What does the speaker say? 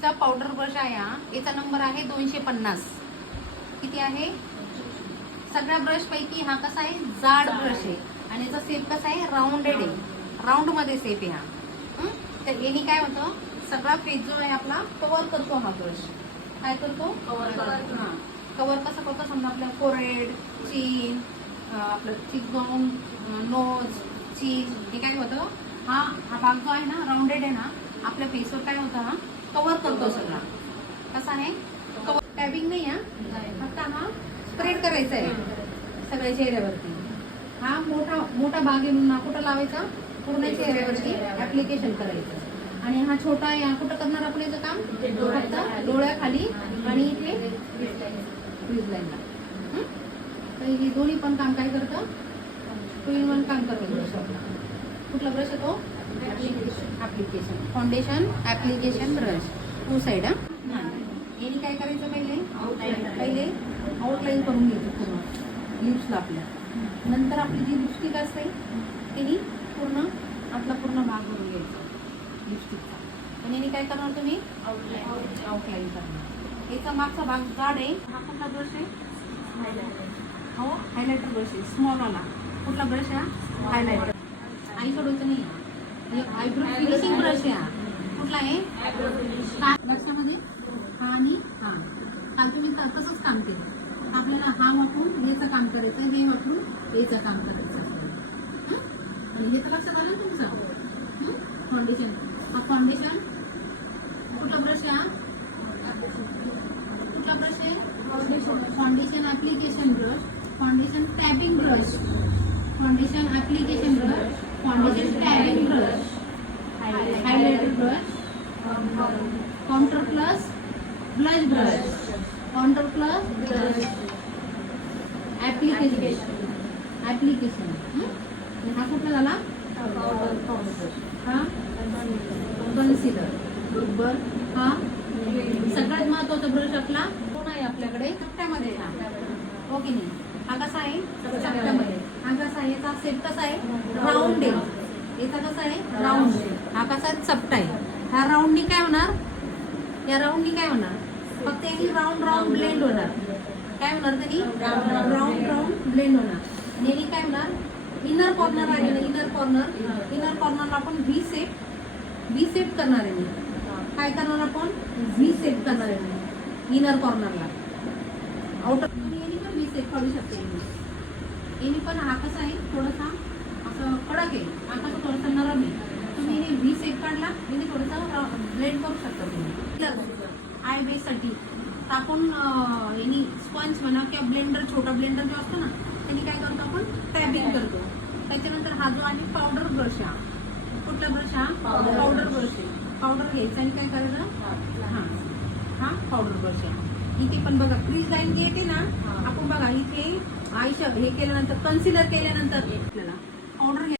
लिपस्टिकचा powder brush आहे हा. याचा नंबर आहे 250. किती आहे? सगळ्या ब्रश पैकी हा कसा आहे? जाड ब्रश आहे आणि याचा शेप कसा आहे? राऊंडेड आहे. राऊंड मध्ये शेप आहे हा. तर याने काय होतं, सगळा फेस जो आहे आपला कव्हर करतो हा ब्रश. काय करतो? कव्हर कसं करतो? समजा आपल्या फोरहेड, चीन, आपलं चिकबोन, नोज, चीन, हे काय होतं, हा भाग जो आहे ना राऊंडेड आहे ना, आपल्या फेसवर काय होतं, हा कव्हर करतो सगळा. कसा आहे? कव्हर. टॅबिंग नाही हा, फक्त हा स्प्रेड करायचा आहे सगळ्या चेहऱ्यावरती. हा मोठा भाग येऊन ना कुठं लावायचा? पूर्ण चेहऱ्यावरती ऍप्लिकेशन करायचं. आणि हा छोटा आहे, हा कुठं करणार आपण याचं काम? फक्त डोळ्याखाली आणि इथे क्रीज लाईनला. तर हे दोन्ही पण काम काय करतं? 2 in 1 काम करतो ब्रश आपला. कुठला ब्रश येतो? Application. Foundation application brush. 2 side. याने काय करायचं? पहिले आउटलाईन करून घ्यायचं पूर्ण लिप्सला आपल्या. नंतर आपली जी लिपस्टिक असते तिने पूर्ण आतला पूर्ण भाग भरून घ्यायचा लिपस्टिकचा. पण याने काय करणार तुम्ही? आउटलाईन करणार. याचा मागचा भाग जाड आहे. हा कुठला ब्रश आहे? हो, हायलायटर ब्रश आहे, स्मॉल वाला. कुठला ब्रश आहे? हायलायटर. आई सोडवायचं नाही. आयब्रो फिनिशिंग ब्रश आहे. कुठला आहे? लक्षामध्ये हा आणि हा. काल तुम्ही तसंच काम केलं. आपल्याला हा वापरून याचं काम करायचं, हे वापरून याचं काम करायचं. आणि हे तर लक्षात आलं तुमचं. फाउंडेशन. हा फाउंडेशन कुठला ब्रश आहे? कुठला ब्रश आहे? Foundation application brush, foundation dabbing brush, foundation application brush, foundation dabbing brush, highlighter brush, contour plus blush brush, contour plus blush, application. हा कुठला झाला? हा कन्सिलर. बरोबर. हा सगळ्यात महत्वाचा ब्रश आपला कोण आहे आपल्याकडे? चपट्यामध्ये. हो की नाही? हा कसा आहे? चपट्यामध्ये. हा कसा आहे? याचा सेट कसा आहे? राऊंड आहे. याचा कसा आहे? राऊंड. हा कसा चपटा आहे. ह्या राऊंडनी काय होणार? या राऊंडनी काय होणार? फक्त यांनी राऊंड ब्लेंड होणार. काय होणार त्यांनी? राऊंड ब्लेंड होणार. यांनी काय होणार? इनर कॉर्नर आहे ना, इनर कॉर्नरला आपण व्ही सेट करणार आहे. काय करणार आपण? व्ही सेट करणार आहे इनर कॉर्नरला. आउटर यांनी पण व्ही सेट काढू शकते. यांनी पण हा कसा आहे? थोडासा असं कडक आहे, हा कसा थोडासा नरम आहे. तुम्ही व्ही सेट काढला, यांनी थोडासा ब्लेंड करू शकता तुम्ही आय बेससाठी. तर आपण यांनी स्पंज म्हणा किंवा ब्लेंडर, छोटा ब्लेंडर जो असतो ना, त्यांनी काय करतो आपण? टॅबिंग करतो. त्याच्यानंतर हा जो आहे पावडर ब्रश. हा कुठला ब्रश? हा पावडर ब्रश आहे. पावडर घ्यायचं आणि काय करायचं? हा पावडर ब्रश आहे. इथे पण बघा क्रीज लाईन जी येते ना, आपण बघा इथे आयशॅडो हे केल्यानंतर, कन्सिलर केल्यानंतर आपल्याला पावडर